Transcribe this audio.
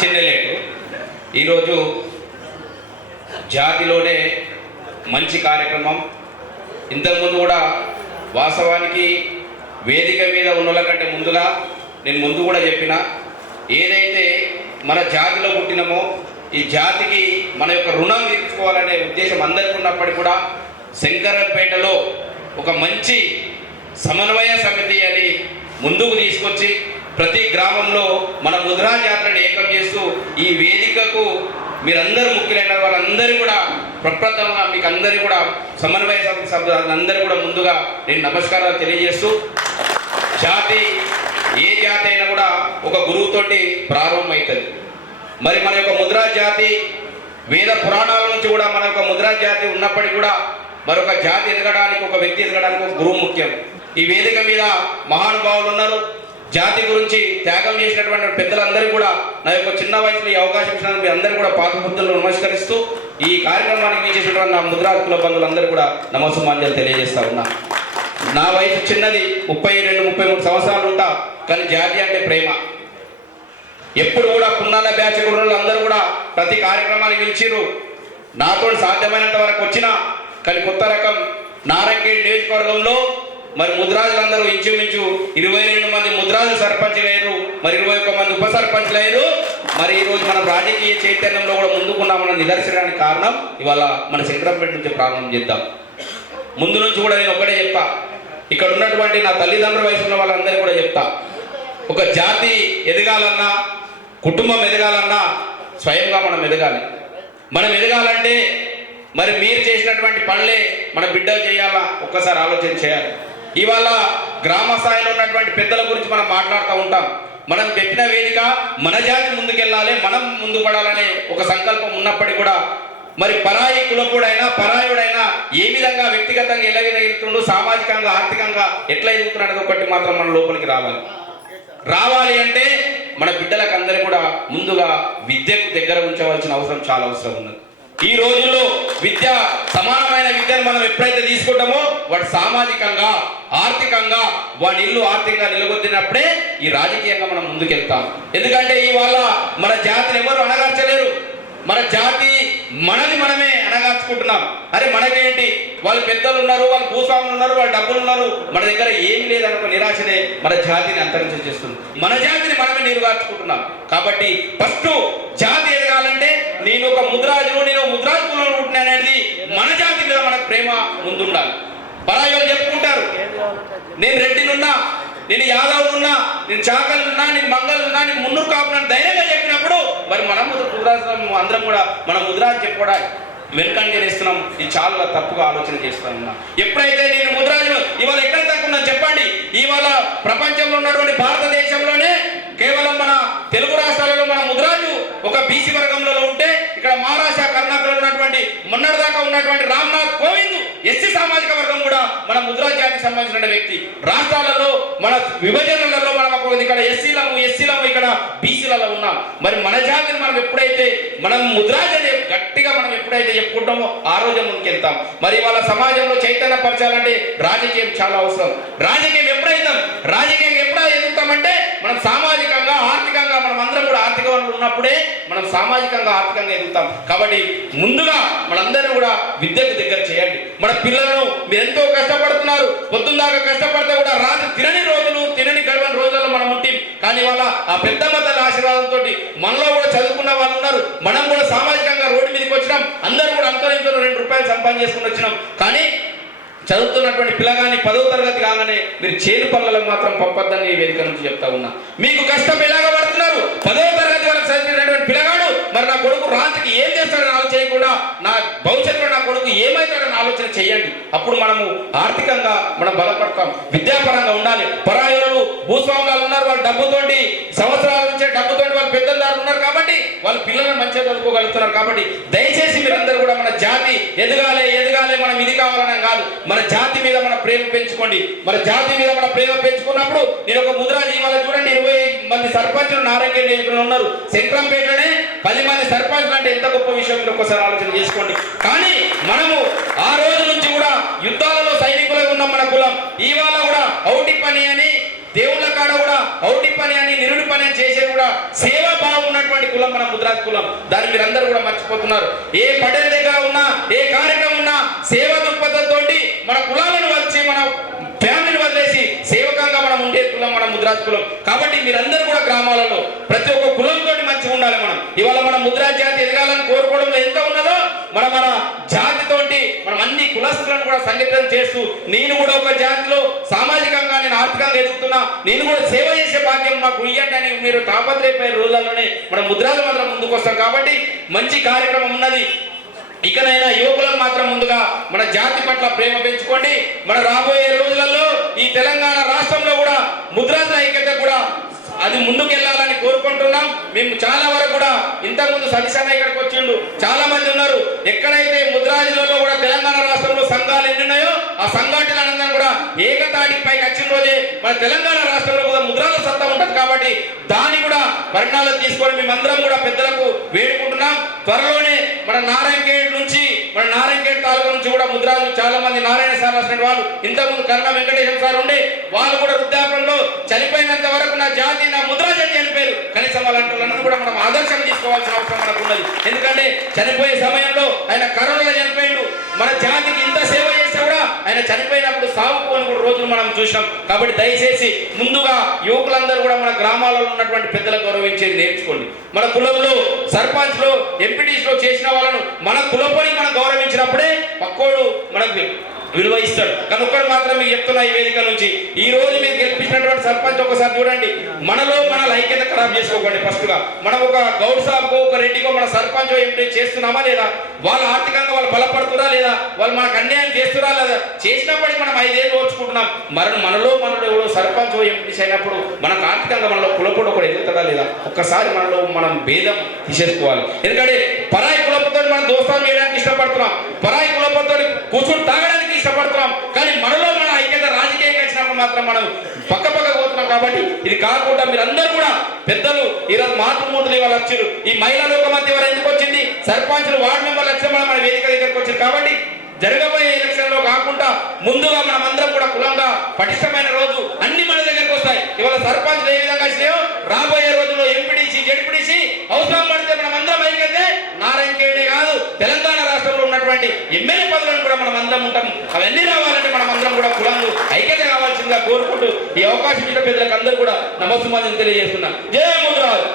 చెన్నెలేటు ఈరోజు జాతిలోనే మంచి కార్యక్రమం. ఇంతకుముందు కూడా వాస్తవానికి వేదిక మీద ఉన్నోళ్ళ కంటే ముందుగా నేను ముందు కూడా చెప్పిన, ఏదైతే మన జాతిలో పుట్టినమో ఈ జాతికి మన యొక్క రుణం తీర్చుకోవాలనే ఉద్దేశం అందరికీ ఉన్నప్పటికీ కూడా శంకరపేటలో ఒక మంచి సమన్వయ సమితి అని ముందుకు తీసుకొచ్చి ప్రతి గ్రామంలో మన ముద్రా జాతరను ఏకం చేస్తూ ఈ వేదికకు మీరందరూ ముఖ్యులైన వాళ్ళందరూ కూడా ప్రప్రథమంగా మీకు అందరికీ కూడా సమన్వయ సమితి సభ్యులందరూ కూడా ముందుగా నేను నమస్కారాలు తెలియజేస్తూ, జాతి ఏ జాతి అయినా కూడా ఒక గురువుతోటి ప్రారంభమవుతుంది. మరి మన యొక్క ముద్రా జాతి వేద పురాణాల నుంచి కూడా మన యొక్క ముద్రా జాతి ఉన్నప్పటికీ కూడా మరొక జాతి ఎదగడానికి, ఒక వ్యక్తి ఎదగడానికి ఒక గురువు ముఖ్యం. ఈ వేదిక మీద మహానుభావులు ఉన్నారు. జాతి గురించి త్యాగం చేసినటువంటి పెద్దలందరూ కూడా నా యొక్క చిన్న వయసులో ఈ అవకాశం ఇచ్చినందుకు మీ అందరూ కూడా పాత బుద్ధులను నమస్కరిస్తూ ఈ కార్యక్రమానికి వీచేసినటువంటి నా ముద్రా కుల బంధువులందరూ కూడా నమస్సుమాంజలు తెలియజేస్తా ఉన్నా. నా వయసు చిన్నది, 32-33 సంవత్సరాలు ఉంటా, కానీ జాతి అంటే ప్రేమ. ఎప్పుడు కూడా పున్నాల బ్యాచ్ గురువులు అందరూ కూడా ప్రతి కార్యక్రమాన్ని పిలిచిరు. నాతో సాధ్యమైనంత వరకు వచ్చినా, కానీ కొత్త రకం నారాయణగేడ్ నియోజకవర్గంలో మరి ముద్రాజులందరూ ఇంచుమించు 22 మంది ముద్రాజు సర్పంచ్లు అయ్యారు, మరి 21 మంది ఉప సర్పంచ్లు అయ్యారు. మరి ఈరోజు మనం రాజకీయ చైతన్యంలో కూడా ముందుకున్నామన్న నిదర్శనానికి కారణం ఇవాళ మన శంకరంపేట నుంచి ప్రారంభం చేద్దాం. ముందు నుంచి కూడా నేను ఒకటే చెప్తా, ఇక్కడ ఉన్నటువంటి నా తల్లిదండ్రుల వయసు ఉన్న వాళ్ళందరికీ కూడా చెప్తా, ఒక జాతి ఎదగాలన్నా, కుటుంబం ఎదగాలన్నా స్వయంగా మనం ఎదగాలి. మనం ఎదగాలంటే మరి మీరు చేసినటువంటి పనులే మన బిడ్డలు చేయాలా, ఒక్కసారి ఆలోచన చేయాలి. ఇవాళ గ్రామ స్థాయిలో ఉన్నటువంటి పెద్దల గురించి మనం మాట్లాడుతూ ఉంటాం. మనం పెట్టిన వేదిక మన జాతి ముందుకెళ్ళాలి, మనం ముందు పడాలనే ఒక సంకల్పం ఉన్నప్పటికీ కూడా మరి పరాయి కులకుడైనా పరాయుడైనా ఏ విధంగా వ్యక్తిగతంగా ఎలా ఎదుగుతుండో, సామాజికంగా ఆర్థికంగా ఎట్లా ఎదుగుతున్నాడో ఒకటి మాత్రం మన లోపలికి రావాలి అంటే మన బిడ్డలకు అందరూ కూడా ముందుగా విద్యకు దగ్గర ఉంచవలసిన అవసరం చాలా అవసరం ఉన్నది. ఈ రోజుల్లో విద్య, సమానమైన విద్యను మనం ఎప్పుడైతే తీసుకుంటామో వాడు సామాజికంగా ఆర్థికంగా వాడి ఇల్లు ఆర్థికంగా నిలబొద్దినప్పుడే ఈ రాజకీయంగా మనం ముందుకెళ్తాం. ఎందుకంటే ఇవాళ మన జాతిని ఎవరు అణగార్చలేరు. మన జాతి మనది మనమే అణగార్చుకుంటున్నాం. అరే మనకేంటి, వాళ్ళు పెద్దలు ఉన్నారు, వాళ్ళు భూస్వాములు ఉన్నారు, వాళ్ళు డబ్బులు ఉన్నారు, మన దగ్గర ఏమి లేదనుకో నిరాశనే మన జాతిని అంతరించేస్తుంది. మన జాతిని మనమే నీరుగార్చుకుంటున్నాం. కాబట్టి ఫస్ట్ జాతి ఎదగాలంటే నేను ఒక ముద్రాజును, నేను ముద్రాజు కులంలో పుట్టిననేది మన జాతి మీద మనకు ప్రేమ ముందుండాలి. పరాయోలు చెప్పుకుంటారు, నేను రెడ్డినున్నా, నేను యాదవ్నున్నా, నేను చాకలున్నా, నేను మంగళున్నా, నేను మున్నూరు కాపున్నా ధైర్యంగా చెప్పినప్పుడు మరి మనం అందరం కూడా మన ముద్రాజు చెప్పుకోవడానికి వెనుకంజ చేస్తున్నాం. ఇది చాలా తప్పుగా ఆలోచన చేస్తున్నా. ఎప్పుడైతే నేను ముద్రాజును ఇవాళ ఎక్కడ తక్కువ చెప్పండి, ఇవాళ ప్రపంచంలో ఉన్నటువంటి భారతదేశంలోనే కేవలం మన తెలుగు రాష్ట్రాలలో మన ముద్రాజు ఒక బీసీ వర్గంలో ఉంటే, ఇక్కడ మహారాష్ట్ర కర్ణాటకలో ఉన్నటువంటి మొన్నటిదాకా ఉన్నటువంటి రామ్నాథ్ కోవింద్ ఎస్సీ సామాజిక వర్గం కూడా మన ముద్రా జాతికి సంబంధించిన వ్యక్తి. రాష్ట్రాలలో మన విభజనలలో మనం ఇక్కడ ఎస్సీలము ఇక్కడ బీసీలలో ఉన్నాం. మరి మన జాతిని మనం ఎప్పుడైతే మనం ముద్రాజని గట్టిగా మనం ఎప్పుడైతే చెప్పుకుంటామో ఆ రోజు ముందుకెళ్తాం. మరి వాళ్ళ సమాజంలో చైతన్య పరచాలంటే రాజకీయం చాలా అవసరం. రాజకీయం ఎప్పుడైతాం, రాజకీయంగా ఎప్పుడైతే ఎదుగుతామంటే మనం సామాజికంగా ఆర్థికంగా మనం అందరం కూడా ఆర్థిక వనరులు ఉన్నప్పుడే మనం సామాజికంగా ఆర్థికంగా ఎదుగుతాం. కాబట్టి ముందుగా మనందరూ కూడా విద్యకు దగ్గర చేయండి. మన పిల్లలను మీరు ఎంతో కష్టపడుతున్నారు, పొద్దున్నాక కష్టపడితే కూడా రాత్రి తినని గడవని రోజుల్లో మనం ఉంటాం. కానీ వాళ్ళ ఆ పెద్దమ్మ తల్లి ఆశీర్వాదంతో మనలో కూడా చదువుకున్న వాళ్ళు ఉన్నారు. మనం కూడా సామాజికంగా రోడ్డు మీదకి వచ్చినాం. అందరూ కూడా అంతరింతో 2 రూపాయలు సంపాదన చేసుకుని వచ్చినాం. కానీ చదువుతున్నటువంటి పిల్లగాని 10వ తరగతి కాగానే మీరు చేను పనులకు మాత్రం పంపొద్దని ఈ వేదిక నుంచి చెప్తా ఉన్నా. మీకు కష్టం ఎలాగా పడుతున్నారు. 10వ తరగతి వరకు చదివినటువంటి పిల్లగాడు మరి నా కొడుకు రాత్రికి ఏం చేస్తాడని ఆలోచన చేయకుండా నా భవిష్యత్తులో నా కొడుకు ఏమవుతాడని ఆలోచన చేయండి. అప్పుడు మనము ఆర్థికంగా మనం బలపడతాం. విద్యాపరంగా ఉండాలి. పరాయులు భూస్వాములు ఉన్నారు, వాళ్ళు డబ్బుతోటి సంవత్సరాల నుంచే డబ్బుతోటి వాళ్ళు పెద్దలు ఉన్నారు కాబట్టి వాళ్ళు పిల్లలను మంచిగా చదువుకోగలుగుతున్నారు. కాబట్టి దయచేసి మీరందరూ కూడా మన జాతి ఎదగాలి, మనం ఇది కావాలనే కాదు, మన జాతి మీద మన ప్రేమ పెంచుకోండి. మన జాతి మీద మన ప్రేమ పెంచుకున్నప్పుడు నేను ఒక ముద్రాజు ఇవాళ చూడండి 20 మంది సర్పంచులు నారాయణగేడ్ నియోజకవర్గంలో ఉన్నారు. శంకరంపేటలోనే 10 మంది సర్పంచులు అంటే ఎంత గొప్ప విషయం మీరు ఒక్కసారి ఆలోచన చేసుకోండి. కానీ మనము ఆ రోజు నుంచి కూడా యుద్ధాలలో సైనికులుగా ఉన్నాం. మన కులం ఇవాళ కూడా ఔటి పని అని దేవుళ్ళ కాడ కూడా ఔటి పని అని నిరుడి పని అని చేసేది కూడా సేవా భావం ఉన్నటువంటి కులం మన ముద్రాజ్ కులం. దాన్ని మీరందరూ కూడా మర్చిపోతున్నారు. ఏ పటేల్ దగ్గర ఉన్నా, ఏ కార్యక్రమం ఉన్నా సేవా దృక్పథంతో మన కులాలను వచ్చి మన ఫ్యామిలీని వదిలేసి సేవకంగా మనం ఉండే కులం మన ముద్రాజ్ కులం. కాబట్టి మీరందరూ కూడా గ్రామాలలో ప్రతి ఒక్క కులంతో మంచిగా ఉండాలి. మనం ఇవాళ మన ముద్రాజ్ జాతి ఎదగాలని కోరుకోవడంలో ఎంత ఉన్నదో మన జాతితోటి మనం అన్ని కులస్తులను కూడా సంఘటన చేస్తూ నేను కూడా ఒక జాతిలో సామాజికంగా నేను ఆర్థికంగా ఎదుగుతున్నా, నేను కూడా సేవ చేసే భాగ్యం మాకు ఇయ్యండి అని మీరు తాపత్రయపోయే రోజుల్లోనే మన ముద్రాలు మాత్రం ముందుకు వస్తాం. కాబట్టి మంచి కార్యక్రమం ఉన్నది. ఇకనైనా యువకులకు మాత్రం ముందుగా మన జాతి పట్ల ప్రేమ పెంచుకోండి. మన రాబోయే రోజులలో ఈ తెలంగాణ రాష్ట్రంలో కూడా ముద్రాజుల ఐక్యత కూడా అది ముందుకెళ్లాలని కోరుకుంటున్నాం. మేము చాలా వరకు కూడా ఇంతకుముందు సతీశన్న ఇక్కడికి వచ్చిండు, చాలా మంది ఉన్నారు. ఎక్కడైతే ముద్రాజులలో కూడా తెలంగాణ రాష్ట్రంలో సంఘాలు ఎన్ని ఉన్నాయో ఆ సంఘటనలందరూ కూడా ఏకతాటికి పైకి వచ్చిన రోజే మన తెలంగాణ రాష్ట్రంలో కూడా ముద్రాల సత్తా ఉంటుంది. కాబట్టి దాన్ని కూడా పరిణామాలు తీసుకొని మేమందరం కూడా పెద్దలకు వేడుకుంటున్నాం. త్వరలోనే మన నారాయణఖేడ్ నుంచి మన నారాయణఖేడ్ తాలూకా నుంచి కూడా ముద్రాజులు చాలా మంది నారాయణ సార్ రాసిన వాళ్ళు ఇంతకుముందు కర్ణ వెంకటేశ్వర సార్ ఉండే వాళ్ళు కూడా వృద్ధాపంలో చనిపోయినంత వరకు నా జాతి నా ముద్రాజు అని చనిపోయారు. కనీసం వాళ్ళందరూ కూడా మనం ఆదర్శం తీసుకోవాల్సిన అవసరం మనకు ఉన్నది. ఎందుకంటే చనిపోయే సమయంలో ఆయన కరోనాలో చనిపోయిండు. మన జాతికి ఇంత సేవ చేస్తే కూడా ఆయన చనిపోయినప్పుడు సాగుకోని కూడా రోజులు మనం చూసినాం. కాబట్టి దయచేసి ముందుగా యువకులందరూ కూడా మన గ్రామాలలో ఉన్నటువంటి పెద్దలకు గౌరవించేది నేర్చుకోండి. మన కులంలో సర్పంచ్లో ఎంపీటీస్లో చేసిన వాళ్ళను మన కులపని మనం గౌరవించినప్పుడే పక్కోడు మనకు విలువ ఇస్తాడు. కానీ ఒక్కడు మాత్రం మీకు చెప్తున్నా ఈ వేదిక నుంచి, ఈ రోజు మీరు గెలిపించినటువంటి సర్పంచ్ ఒకసారి చూడండి. మనలో మన ఐక్యత ఖరాబ్ చేసుకోకండి. ఫస్ట్ గా మనం ఒక గౌడ్ సాబ్కో ఒక రెడ్డికో మన సర్పంచ్ ఎంపీ చేస్తున్నామా లేదా, వాళ్ళు ఆర్థికంగా వాళ్ళు బలపడుతురా లేదా, వాళ్ళు మనకు అన్యాయం చేస్తురా లేదా, చేసినప్పటికీ మనం 5 ఏళ్ళు ఓర్చుకుంటున్నాం. మనలో ఎవరో సర్పంచ్ ఎంపీ అయినప్పుడు మనకు ఆర్థికంగా మనలో కులపోడు ఒకటి ఎదుగుతాడా లేదా, ఒక్కసారి మనలో మనం భేదం తీసేసుకోవాలి. ఎందుకంటే పరాయి కులపుతో మనం దోస్తాలు చేయడానికి ఇష్టపడుతున్నాం, పరాయి కులపుతో కూర్చొని తాగడానికి ఇష్టపడుతున్నాం. కానీ మనలో మన ఐక్యత రాజకీయంగా వచ్చినప్పుడు మాత్రం మనం పక్క పోతున్నాం. కాబట్టి ఇది కాకుండా మీరందరూ కూడా పెద్దలు ఈరోజు మాతృమూర్తులు ఇవాళ వచ్చారు. ఈ మహిళా లోకమంత్రి వారు ఎందుకు వచ్చింది, సర్పంచులు వార్డు మెంబర్లు వచ్చే మన వేదిక దగ్గరకు వచ్చారు. కాబట్టి జరగబోయే ఎలక్షన్ లో కాకుండా ముందుగా మనం అందరం కూడా కులంగా పటిష్టమైన రోజు అన్ని మన దగ్గరకు వస్తాయి. ఇవాళ సర్పంచ్ ఏ విధంగా వచ్చినాయో రాబోయే రోజుల్లో ఎంపీటీసీ జెడ్పీటీసీ అవసరం పడితే మనం అందరం అయితే నారాయణఖేడే కాదు తెలంగాణ రాష్ట్రంలో ఉన్నటువంటి ఎమ్మెల్యే పదవులను కూడా మనం అందరం ఉంటాం. అవన్నీ రావాలంటే మనం అందరం కూడా కులంలో ఐక్యత కావాల్సిందిగా కోరుకుంటూ ఈ అవకాశం ఇచ్చిన పెద్దలకు అందరూ కూడా నమస్సుమాజం తెలియజేస్తున్నాం. జయ ముద్రాజ్.